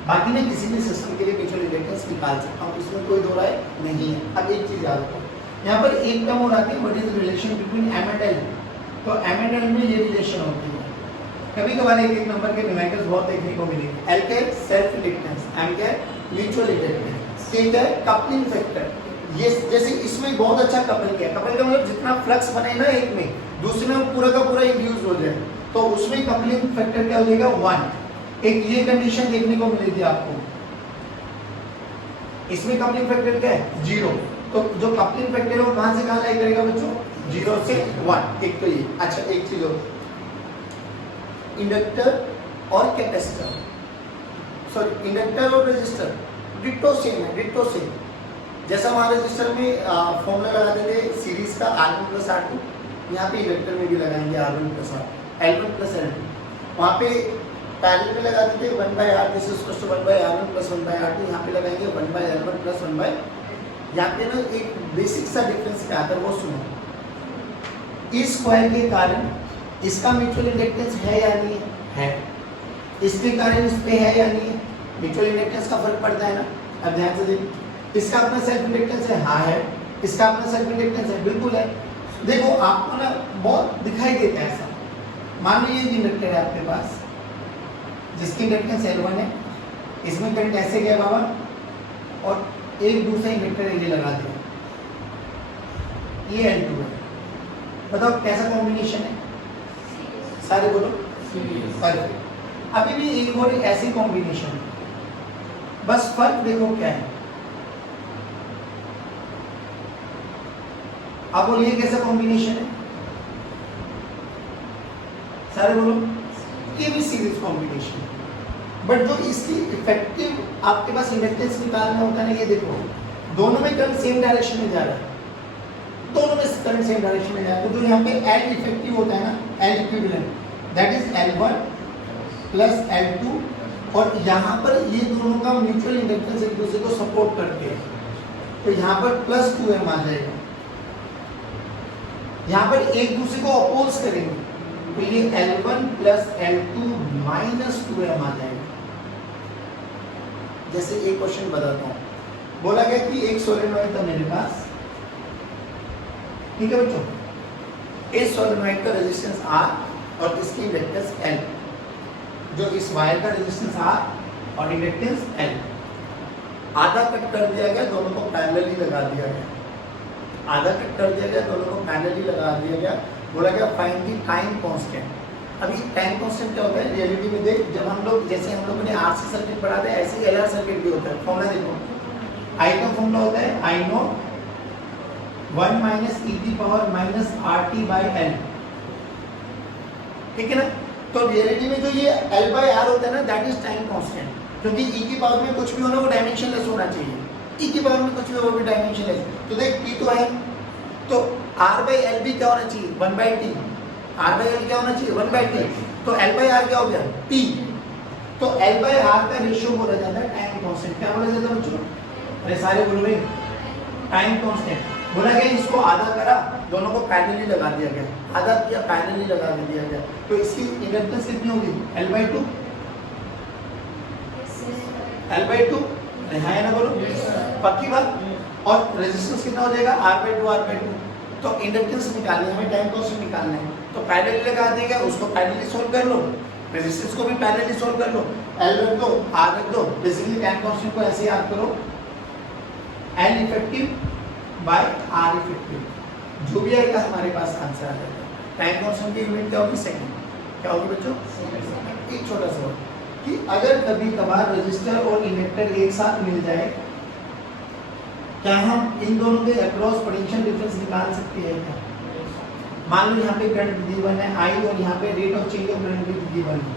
बाकी मैं किसी भी सिस्टम के लिए म्यूचुअल इंडक्टेंस निकाल सकता हूँ, इसमें कोई दो राय नहीं है। अब एक चीज याद रखो, यहाँ पर एक टर्म और आती है, what is relation between M and L। तो M and L में ये रिलेशन होती है, कभी कभार एक एक नंबर के न्यूमेरिकल्स बहुत देखने को मिलेंगे। L के सेल्फ इंडक्टेंस, M के म्यूचुअल इंडक्टेंस, C का कपलिंग फैक्टर। ये जैसे इसमें बहुत अच्छा कपल किया, कपल का मतलब जितना फ्लक्स बने ना एक में, दूसरे में पूरा का पूरा इंड्यूस हो जाए, तो उसमें कपलिंग फैक्टर क्या हो जाएगा, 1। एक ये कंडीशन देखने को मिलेगी आपको, इसमें कपलिंग फैक्टर क्या है, 0। तो जो कपलिंग फैक्टर है वो कहां से कहां लाई करेगा बच्चों, 0 से 1। एक तो ये, अच्छा एक चीज और, इंडक्टर और कैपेसिटर, सॉरी इंडक्टर और रेजिस्टर डिट्टो सेम है, डिट्टो सेम। जैसा हमारे रजिस्टर में फॉर्मूला लगाते थे सीरीज का R1 + R2, यहाँ पे इंडक्टर में भी लगाएंगे R1 + R, L1 + L2। वहाँ पे पैरेलल में लगाते थे 1/R, this is equal to 1/R1 + 1/R2, यहाँ पे लगाएंगे 1/L1 + 1/। यहाँ पे ना एक बेसिक सा डिफरेंस क्या आता है वो सुनो। इस कॉइल के कारण इसका म्यूचुअल इंडक्टेंस है या नहीं है, इसके कारण इस पे है या नहीं है, म्यूचुअल इंडक्टेंस का फर्क पड़ता है ना। अब ध्यान से देखो, इसका अपना सेल्फ इंडक्टेंस है, हाँ है, इसका अपना सेल्फ इंडक्टेंस है, बिल्कुल है। देखो आपको ना बहुत दिखाई देता है ऐसा, मान लो ये इंडक्टर है आपके पास जिसकी इंडक्टेंस L1 है, इसमें करंट ऐसे गया बाबा और एक दूसरा इंडक्टर ये लगा दिया, ये L2 है। बताओ कैसा कॉम्बिनेशन है, सारे बोलो परफेक्ट। अभी भी एक और ऐसी कॉम्बिनेशन है, बस फर्क देखो क्या है। अब बोलिए कैसा कॉम्बिनेशन है, सारे बोलो, ये भी सीरीज कॉम्बिनेशन है। बट जो इसकी इफेक्टिव आपके पास इंडक्टेंस निकालना होता है ना, ये देखो दोनों में करंट सेम डायरेक्शन में जा रहा है, दोनों में करंट सेम डायरेक्शन में जाएगा। तो जो यहाँ पे L इफेक्टिव होता है ना, L equivalent that is L1 plus L2, और यहाँ पर ये दोनों का म्यूचुअल इंडक्टेंस एक दूसरे को सपोर्ट करते हैं, तो यहाँ पर प्लस 2m आ जाएगा। यहाँ पर एक दूसरे को अपोज करेंगे तो ये L1 plus L2 minus 2m आ जाएगा। जैसे एक क्वेश्चन बताता हूँ, बोला गया कि एक सोलेनॉइड था मेरे पास, ठीक है बच्चों, इस सोलेनॉइड का रेजिस्टेंस R और इसकी इंडक्टेंस L, जो इस वायर का रेजिस्टेंस R और इंडक्टेंस L, आधा कट कर दिया गया, दोनों को पैरेलली लगा दिया गया, आधा कट कर दिया गया, दोनों को पैरेलली लगा दिया गया। बोला गया फाइंड द टाइम कांस्टेंट। अभी टाइम कांस्टेंट क्या होता है रियलिटी में, देख जब हम लोग, जैसे हम लोगों ने आरसी सर्किट पढ़ा था, ऐसे ही एलआर सर्किट भी होता है। फॉर्मूला देखो, आई का फॉर्मूला होता है आई नो 1 माइनस ई की power minus R T by L, ठीक है ना। तो रियलिटी में जो ये एल बाई आर होता है ना, दैट इज टाइम कांस्टेंट, क्योंकि ई की पावर में कुछ भी होना वो डायमेंशनलेस होना चाहिए, ई की पावर में कुछ भी हो वो भी डायमेंशनलेस। तो देख टी तो है, तो आर बाई एल भी क्या होना चाहिए 1 by T, R by L क्या होना चाहिए 1 बाई टी, तो एल बाई आर क्या हो गया टी। तो एल बाई आर का रेशियो बोला जाता है टाइम कांस्टेंट। क्या बोला जाता है बच्चों, अरे सारे बोल रहे टाइम कांस्टेंट। बोला गया इसको आधा करा, दोनों को पैरेलली लगा दिया गया, आधा किया पैरेलली लगा दिया गया, तो इसकी इंडक्टेंस कितनी होगी L बाई 2, L बाई 2, हाँ है ना, बोलो पक्की बात। और रेजिस्टेंस कितना हो जाएगा R बाई 2, R बाई 2। तो इंडक्टेंस निकालनी है हमें, टाइम कांस्टेंट निकालना है, तो पैरेलली लगा दिया गया, उसको पैरेलली सोल्व कर लो, रेजिस्टेंस को भी पैरेलली सोल्व कर लो, L रख दो, R रख दो। बेसिकली टाइम कांस्टेंट को ऐसे याद करो, L effective by R effective, जो भी आएगा हमारे पास आंसर आ जाएगा। टाइम कांस्टेंट की यूनिट क्या होगी सेकंड, क्या होगी बच्चों एक छोटा सा कि अगर कभी कभार रजिस्टर और इंडक्टर एक साथ मिल जाए, क्या हम इन दोनों के अक्रॉस पोटेंशियल डिफरेंस निकाल सकते हैं क्या। मान लो यहाँ पे करंट गिवन है I और यहाँ पे rate of change of current भी गिवन है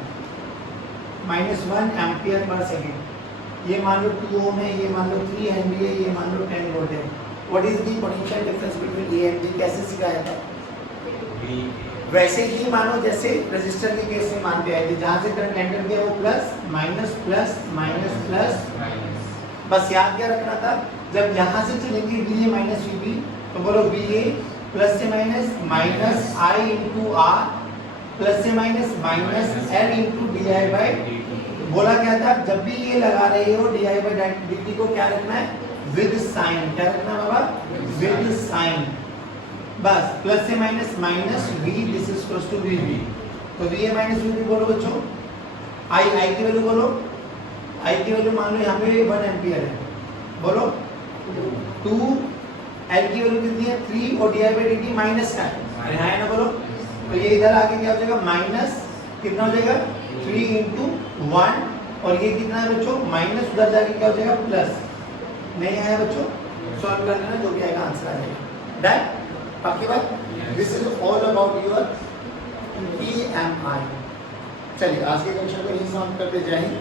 -1 एम्पियर पर सेकंड, ये मान लो 2 ओम है, ये मान लो 3 हेनरी है, ये मान लो 10 वोल्ट है। What is the potential difference between A and B, कैसे सिखाया था, वैसे ही मानो जैसे रेजिस्टर के केस में मानते आए थे, जहाँ से करंट एंटर किया वो plus minus plus minus plus, बस याद क्या रखना था, जब यहाँ से चलेंगे VA माइनस VB, तो बोलो VA प्लस से minus I into R plus से minus L into DI by. बोला क्या था, जब भी ये लगा रहे हो DI बाई dt को क्या रखना है विद साइन, क्या रखना है बाबा विद साइन, बस प्लस से minus V this is equals to VB। तो VA माइनस VB बोलो बच्चों, I की वैल्यू बोलो, I की वैल्यू मान लो यहाँ पे 1 एम्पियर है, बोलो 2, L की वैल्यू कितनी है 3 और DI बाई dt माइनस का है, है ना बोलो। तो ये इधर आके क्या हो जाएगा माइनस कितना हो जाएगा 3 इंटू 1, और ये कितना है बच्चों माइनस, उधर जाके क्या हो जाएगा प्लस। नहीं आया बच्चों, सॉल्व कर लेना, जो भी आएगा आंसर आ जाएगा। डन, पक्की बात। This is all about your EMI। चलिए आज के क्वेश्चन को यही समाप्त करते, जय हिंद।